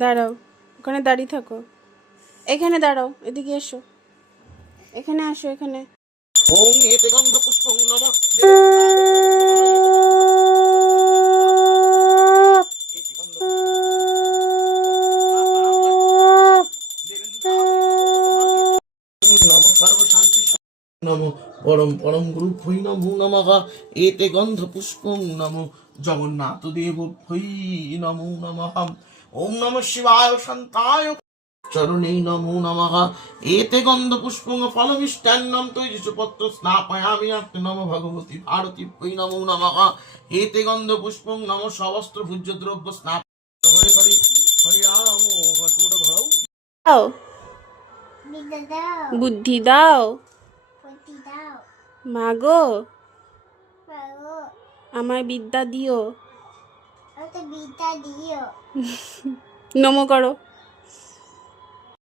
দাঁড়াও, ওখানে দাঁড়িয়ে থাকো। এখানে দাঁড়াও, এদিকে এসো, এখানে আসো, এখানে। ওম এতে গন্ধ পুষ্পং নমঃ নমঃ সর্বশান্তি নমঃ পরম পরম গুরু ভৈ নমো নমঃ এতে গন্ধ পুষ্পং নমঃ জগন্নাথ দেব ভৈ নমো নমঃ ওম নমঃ শিবায় শান্তায় চরণে নমো নমঃ এতে গন্ধ পুষ্পং ফলমিষ্টান্নম তৈজসপত্র স্নাপয়ামি আত্ম নম ভগবতী ভারতী ভৈ নমো নমঃ এতে গন্ধ পুষ্পং নম সবস্ত্র ভুজ্য দ্রব্য স্নাপ হরি হরি হরি রাম ঘটুর ঘরৌ দাও, বিদ্যা দাও, বুদ্ধি দাও। বুদ্ধি দাও, মাগো, বাবু আমায় বিদ্যা দিও। আমাকে বিদ্যা দিও। নমো করো।